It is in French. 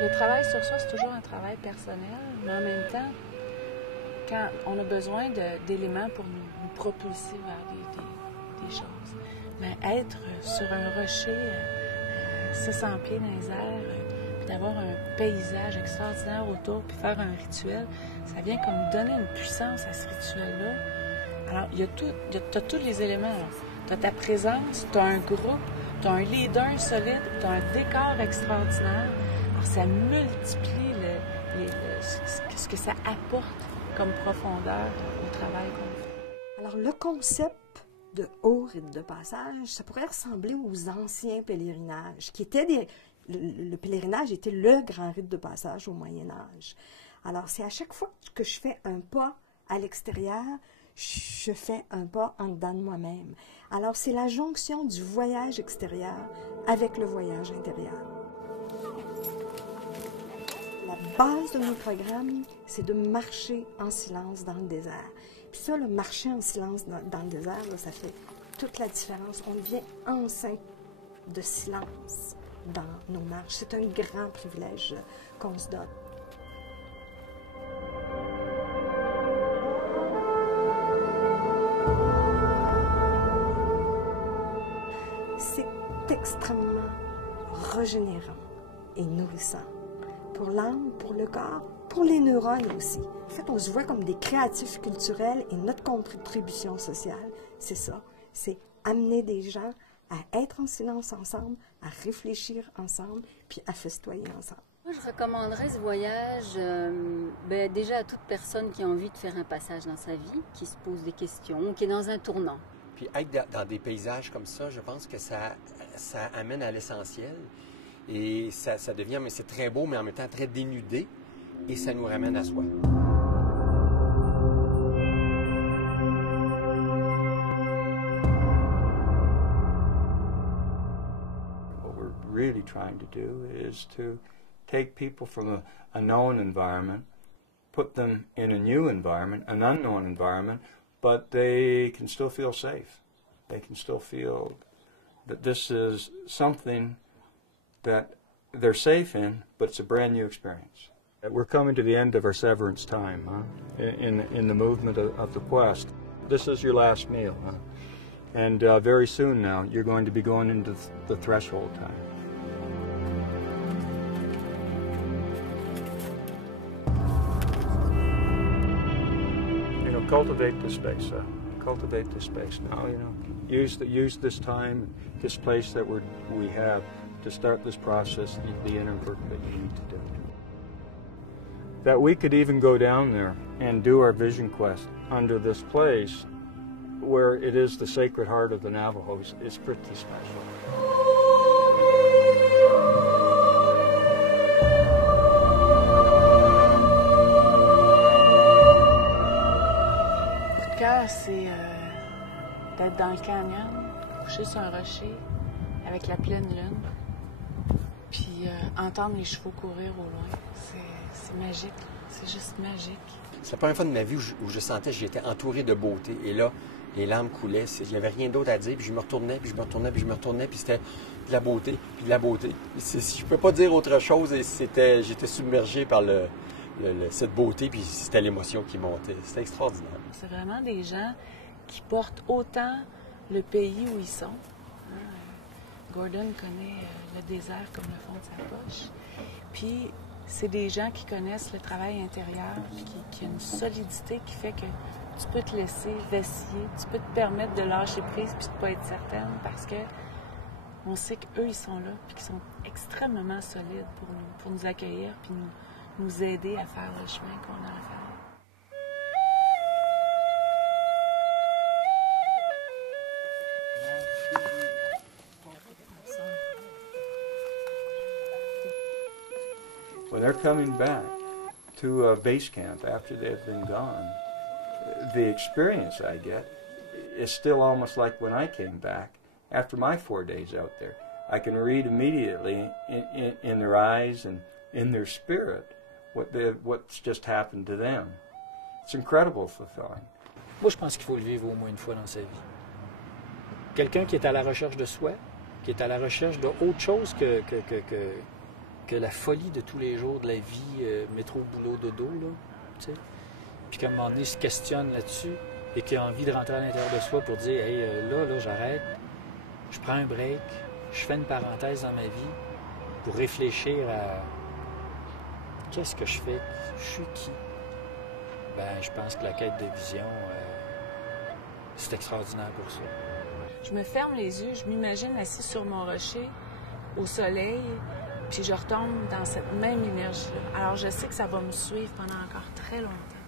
Le travail sur soi, c'est toujours un travail personnel, mais en même temps, quand on a besoin d'éléments pour nous propulser vers des choses, mais être sur un rocher 600 pieds dans les airs, puis d'avoir un paysage extraordinaire autour, puis faire un rituel, ça vient comme donner une puissance à ce rituel-là. Alors, tu as tous les éléments. Tu as ta présence, tu as un groupe, tu as un leader solide, tu as un décor extraordinaire. Alors, ça multiplie ce que ça apporte comme profondeur au travail qu'on fait. Alors, le concept de haut rite de passage, ça pourrait ressembler aux anciens pèlerinages, qui étaient le pèlerinage était le grand rite de passage au Moyen Âge. Alors, c'est à chaque fois que je fais un pas à l'extérieur, je fais un pas en dedans de moi-même. Alors, c'est la jonction du voyage extérieur avec le voyage intérieur. La base de mon programme, c'est de marcher en silence dans le désert. Puis ça, le marcher en silence dans le désert, là, ça fait toute la différence. On devient enceinte de silence dans nos marches. C'est un grand privilège qu'on se donne. C'est extrêmement régénérant et nourrissant pour l'âme, pour le corps, pour les neurones aussi. En fait, on se voit comme des créatifs culturels et notre contribution sociale, c'est ça, c'est amener des gens à être en silence ensemble, à réfléchir ensemble, puis à festoyer ensemble. Moi, je recommanderais ce voyage déjà à toute personne qui a envie de faire un passage dans sa vie, qui se pose des questions, qui est dans un tournant. Puis être dans des paysages comme ça, je pense que ça amène à l'essentiel. Et ça devient, mais c'est très beau, mais en même temps très dénudé. Et ça nous ramène à soi. What we're really trying to do is to take people from a known environment, put them in a new environment, an unknown environment, but they can still feel safe. They can still feel that this is something that they're safe in, but it's a brand new experience. We're coming to the end of our severance time, in the movement of the quest. This is your last meal, and very soon now you're going to be going into the threshold time. You know, cultivate this space. Cultivate this space now. You know, use this time, this place that we have to start this process, the inner work that you need to do. That we could even go down there and do our vision quest under this place where it is the Sacred Heart of the Navajos is pretty special. Coup de cœur, c'est d'être dans le canyon, couché sur un rocher avec la pleine lune, puis entendre les chevaux courir au loin. C'est magique, c'est juste magique. C'est la première fois de ma vie où je sentais que j'étais entouré de beauté. Et là, les larmes coulaient. Il n'y avait rien d'autre à dire. Puis je me retournais, puis je me retournais, puis je me retournais. Puis c'était de la beauté, puis de la beauté. Je ne peux pas dire autre chose. Et j'étais submergé par cette beauté, puis c'était l'émotion qui montait. C'était extraordinaire. C'est vraiment des gens qui portent autant le pays où ils sont. Gordon connaît le désert comme le fond de sa poche. Puis, c'est des gens qui connaissent le travail intérieur, qui a une solidité qui fait que tu peux te laisser vaciller, tu peux te permettre de lâcher prise puis de ne pas être certaine parce que on sait qu'eux, ils sont là puis qu'ils sont extrêmement solides pour nous accueillir puis nous aider à faire le chemin qu'on a à faire. When they're coming back to base camp after they've been gone, the experience I get is still almost like when I came back after my 4 days out there. I can read immediately in their eyes and in their spirit what's just happened to them. It's incredible fulfilling. Moi, je pense qu'il faut le vivre au moins une fois dans sa vie. Quelqu'un qui est à la recherche de soi, qui est à la recherche d'autre chose que la folie de tous les jours de la vie, métro, boulot, dodo, là, tu sais. Puis qu'à un moment donné, se questionne là-dessus et qui a envie de rentrer à l'intérieur de soi pour dire « Hey, là, j'arrête, je prends un break, je fais une parenthèse dans ma vie pour réfléchir à qu'est-ce que je fais, je suis qui? » Ben, je pense que la quête de vision, c'est extraordinaire pour ça. Je me ferme les yeux, je m'imagine assis sur mon rocher, au soleil, puis je retombe dans cette même énergie-là. Alors je sais que ça va me suivre pendant encore très longtemps.